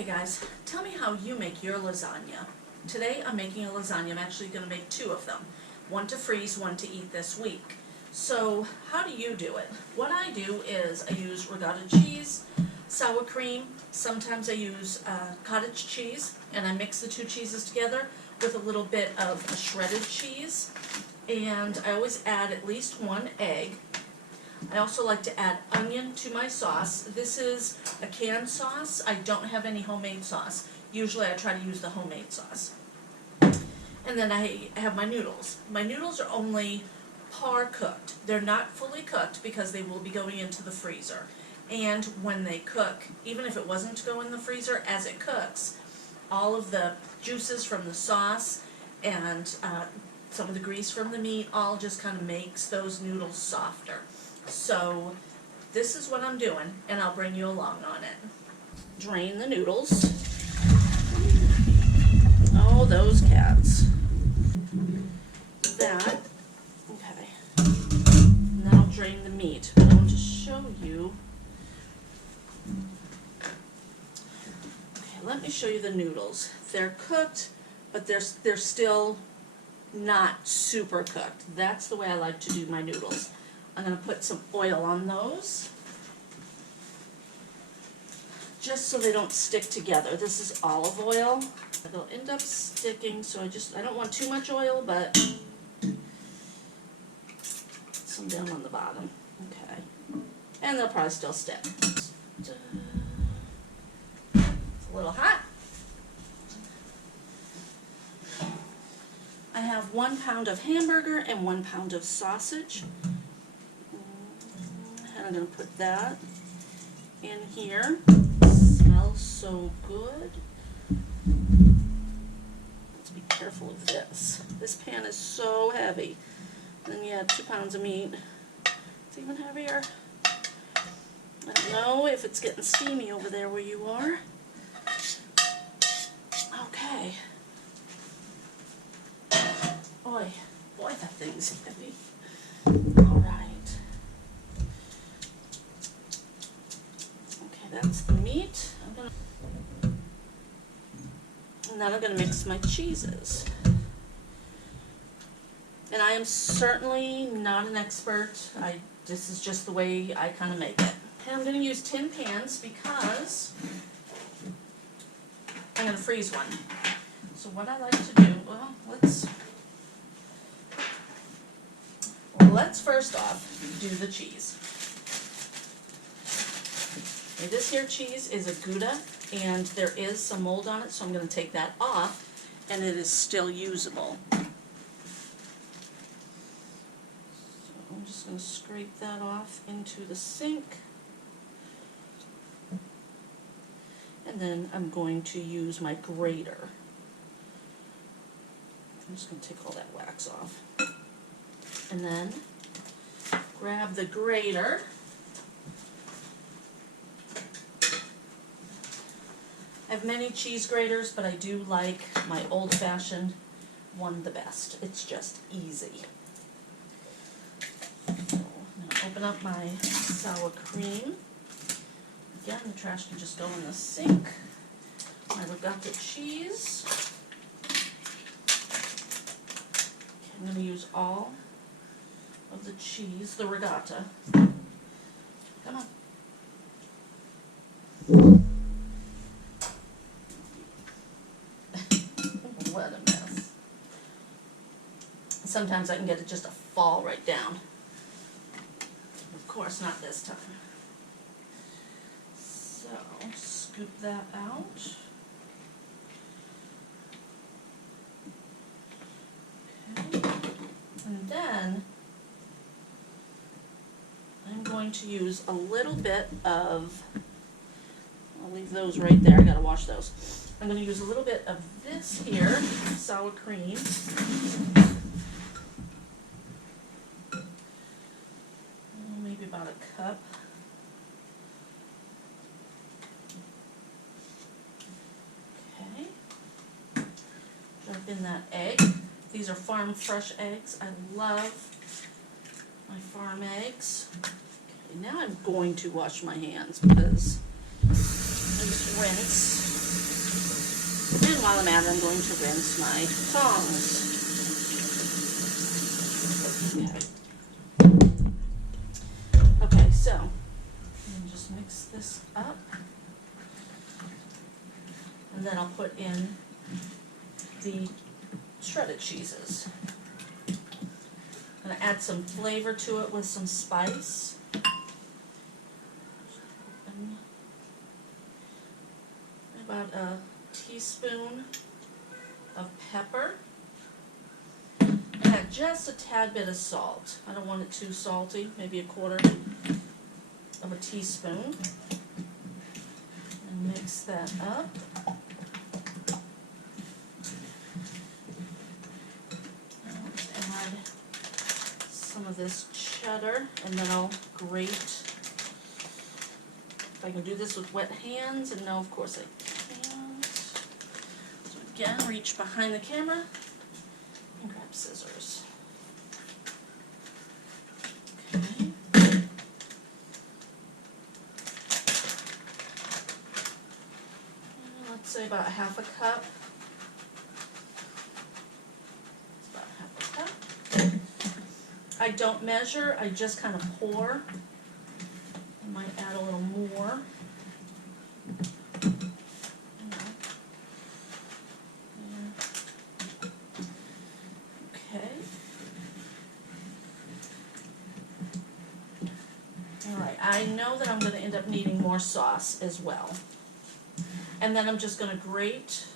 Okay guys, tell me how you make your lasagna. Today I'm making a lasagna. I'm actually going to make two of them. One to freeze, one to eat this week. So how do you do it? What I do is I use ricotta cheese, sour cream, sometimes I use cottage cheese, and I mix the two cheeses together with a little bit of shredded cheese. And I always add at least one egg. I also like to add onion to my sauce. This is a canned sauce. I don't have any homemade sauce. Usually I try to use the homemade sauce. And then I have my noodles. My noodles are only par cooked. They're not fully cooked because they will be going into the freezer. And when they cook, even if it wasn't to go in the freezer, as it cooks, all of the juices from the sauce and some of the grease from the meat all just kind of makes those noodles softer. So this is what I'm doing, and I'll bring you along on it. Drain the noodles. Oh, those cats. That, okay. And then I'll drain the meat. But I'll just show you. Okay, let me show you the noodles. They're cooked, but they're still not super cooked. That's the way I like to do my noodles. I'm going to put some oil on those, just so they don't stick together. This is olive oil. They'll end up sticking, so I don't want too much oil, but some down on the bottom. Okay. And they'll probably still stick. It's a little hot. I have 1 pound of hamburger and 1 pound of sausage. And I'm going to put that in here. It smells so good. Let's be careful of this. This pan is so heavy. And then you have 2 pounds of meat. It's even heavier. I don't know if it's getting steamy over there where you are. Okay. Boy, that thing's heavy. All right. That's the meat. And then I'm going to mix my cheeses. And I am certainly not an expert. This is just the way I kind of make it. And I'm going to use tin pans because I'm going to freeze one. So what I like to do, well, let's first off do the cheese. This here cheese is a Gouda, and there is some mold on it, so I'm going to take that off, and it is still usable. So I'm just going to scrape that off into the sink. And then I'm going to use my grater. I'm just going to take all that wax off. And then grab the grater. I have many cheese graters, but I do like my old-fashioned one the best. It's just easy. So I'm going to open up my sour cream. Again, the trash can just go in the sink. My ricotta cheese. Okay, I'm going to use all of the cheese, the ricotta. Come on. What a mess. Sometimes I can get it just to fall right down. Of course, not this time. So, scoop that out. Okay. And then I'm going to use a little bit of, I'll leave those right there, I gotta wash those. I'm going to use a little bit of this here, sour cream. Maybe about a cup. Okay. Drop in that egg. These are farm fresh eggs. I love my farm eggs. Okay, now I'm going to wash my hands because I just rinse. And while I'm at it, I'm going to rinse my tongs. Okay, so I'm going to just mix this up. And then I'll put in the shredded cheeses. I'm going to add some flavor to it with some spice. About a teaspoon of pepper. Add just a tad bit of salt. I don't want it too salty, maybe a quarter of a teaspoon. And mix that up. Let's add some of this cheddar, and then I'll grate. If I can do this with wet hands, and no, of course I can't. So again, reach behind the camera and grab scissors. Okay. And let's say about half a cup. It's about half a cup. I don't measure, I just kind of pour. I might add a little more. Okay. Alright, I know that I'm going to end up needing more sauce as well. And then I'm just going to grate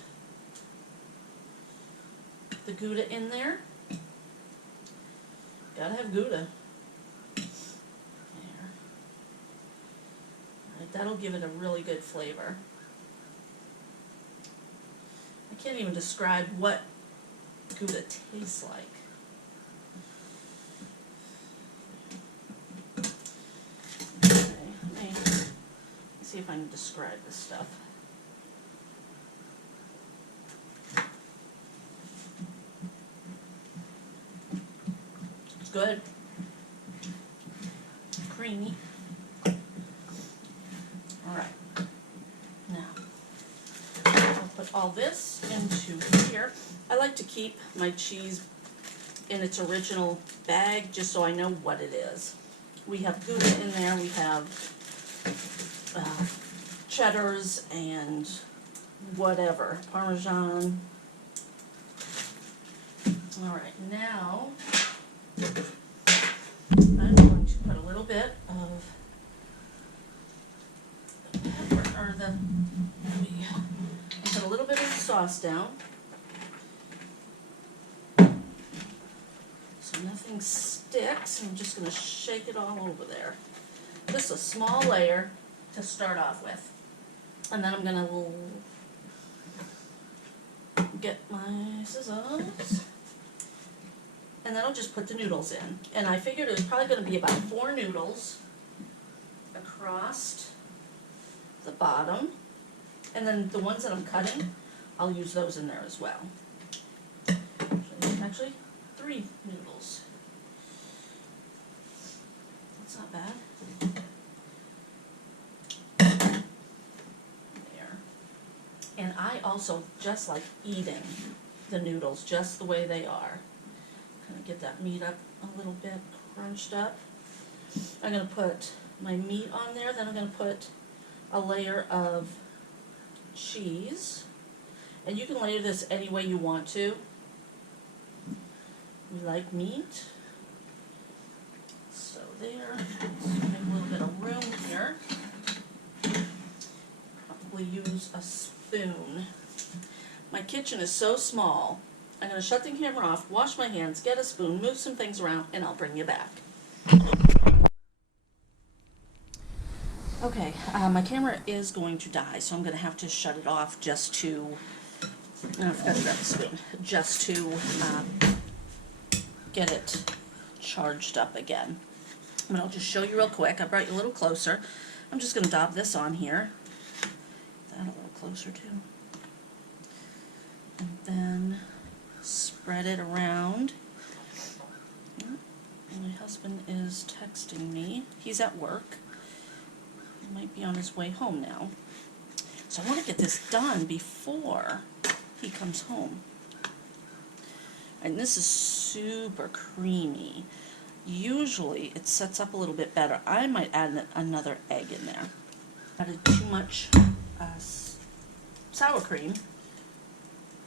the Gouda in there. Gotta have Gouda. That'll give it a really good flavor. I can't even describe what Gouda tastes like. Okay, let me see if I can describe this stuff. It's good. Creamy. Alright, now I'll put all this into here. I like to keep my cheese in its original bag just so I know what it is. We have Gouda in there, we have cheddars and whatever, Parmesan. Alright, now I'm going to put a little bit of put a little bit of the sauce down so nothing sticks. I'm just going to shake it all over there. Just a small layer to start off with, and then I'm going to get my scissors, and then I'll just put the noodles in. And I figured it was probably going to be about 4 noodles across the bottom, and then the ones that I'm cutting, I'll use those in there as well. Actually, 3 noodles. That's not bad. There. And I also just like eating the noodles just the way they are. Kind of get that meat up a little bit crunched up. I'm going to put my meat on there, then I'm going to put a layer of cheese, and you can layer this any way you want to. We like meat, so there. Let's make a little bit of room here. Probably use a spoon. My kitchen is so small. I'm going to shut the camera off, wash my hands, get a spoon, move some things around, and I'll bring you back. Okay, my camera is going to die, so I'm going to have to shut it off just to, I forgot to grab the spoon, just to get it charged up again. But I'll just show you real quick. I brought you a little closer. I'm just going to dab this on here. That a little closer too. And then spread it around. My husband is texting me. He's at work. He might be on his way home now. So I want to get this done before he comes home. And this is super creamy. Usually it sets up a little bit better. I might add another egg in there. Added too much sour cream.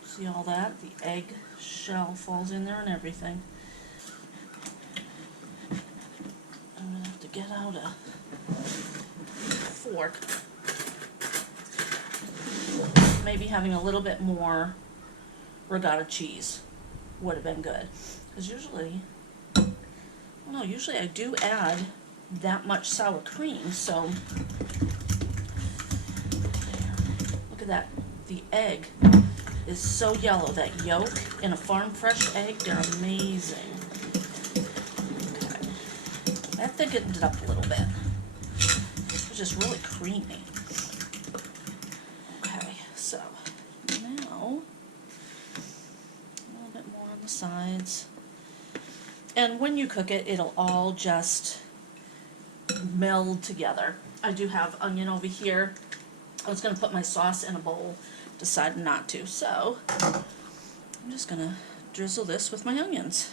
See all that? The egg shell falls in there and everything. I'm gonna have to get out a fork. Maybe having a little bit more regatta cheese would have been good. Because usually, well, no, usually I do add that much sour cream, so look at that. The egg is so yellow. That yolk in a farm fresh egg, they're amazing. Okay. That thickened it up a little bit. It's just really creamy. Okay, so now a little bit more on the sides. And when you cook it, it'll all just meld together. I do have onion over here. I was going to put my sauce in a bowl, decided not to. So I'm just going to drizzle this with my onions.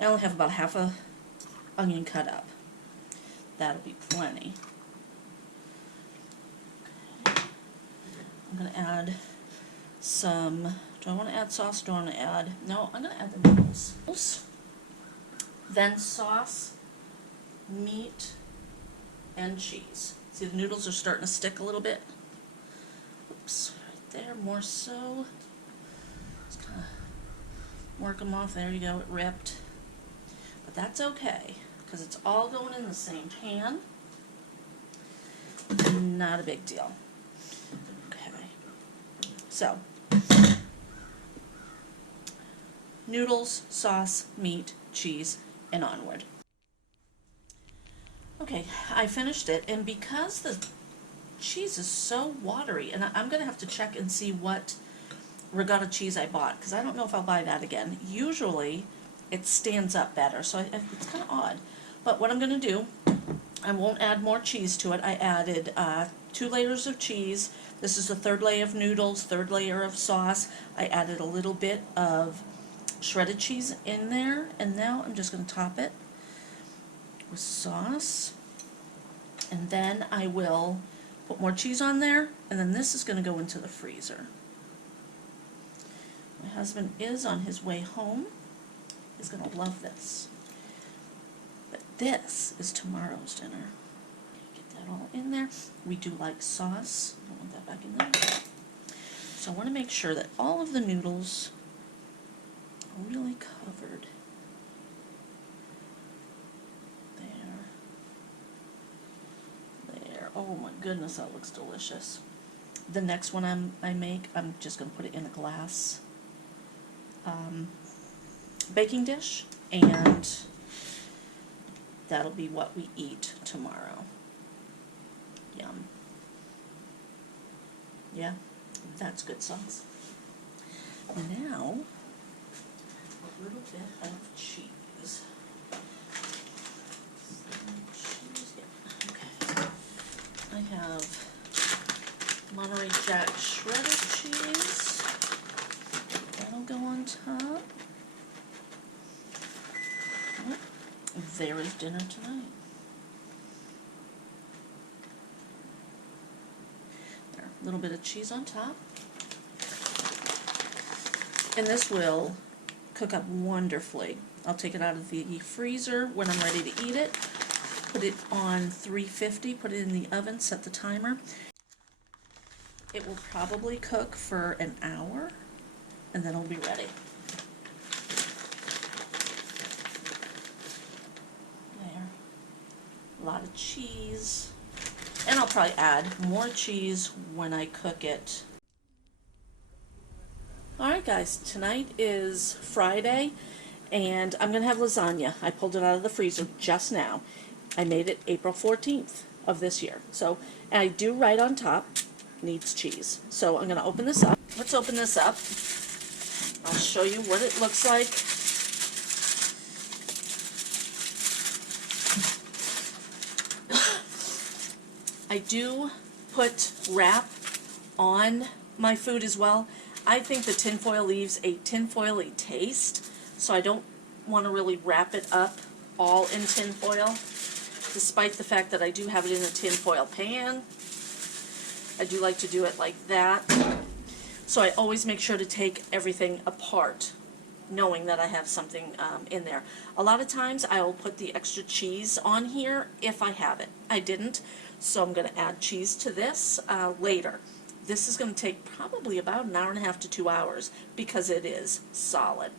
I only have about half a onion cut up. That'll be plenty. Okay. I'm going to add some, do I want to add sauce? Do I want to add, no, I'm going to add the noodles. Then sauce, meat, and cheese. See, the noodles are starting to stick a little bit. Oops, right there, more so. Just kind of work them off. There you go, it ripped. But that's okay, because it's all going in the same pan. Not a big deal. Okay, so noodles, sauce, meat, cheese, and onward. Okay, I finished it, and because the cheese is so watery, and I'm going to have to check and see what regatta cheese I bought, because I don't know if I'll buy that again. Usually it stands up better, so it's kind of odd. But what I'm going to do, I won't add more cheese to it. I added 2 layers of cheese. This is the 3rd layer of noodles, 3rd layer of sauce. I added a little bit of shredded cheese in there, and now I'm just going to top it with sauce, and then I will put more cheese on there, and then this is going to go into the freezer. My husband is on his way home. He's going to love this. But this is tomorrow's dinner. Get that all in there. We do like sauce. I don't want that back in there. So I want to make sure that all of the noodles are really covered. Oh my goodness, that looks delicious. The next one I make, I'm just going to put it in a glass baking dish, and that'll be what we eat tomorrow. Yum. Yeah, that's good sauce. Now, a little bit of cheese. I have Monterey Jack shredded cheese. That'll go on top. Oh, there is dinner tonight. There, a little bit of cheese on top. And this will cook up wonderfully. I'll take it out of the freezer when I'm ready to eat it. Put it on 350, put it in the oven, set the timer. It will probably cook for an hour, and then it'll be ready. There. A lot of cheese. And I'll probably add more cheese when I cook it. Alright guys, tonight is Friday, and I'm going to have lasagna. I pulled it out of the freezer just now. I made it April 14th of this year. So, and I do write on top, needs cheese. So I'm going to open this up. Let's open this up. I'll show you what it looks like. I do put wrap on my food as well. I think the tinfoil leaves a tinfoily taste, so I don't want to really wrap it up all in tinfoil, despite the fact that I do have it in a tinfoil pan. I do like to do it like that. So I always make sure to take everything apart, knowing that I have something in there. A lot of times I will put the extra cheese on here if I have it. I didn't, so I'm going to add cheese to this later. This is going to take probably about an hour and a half to 2 hours because it is solid.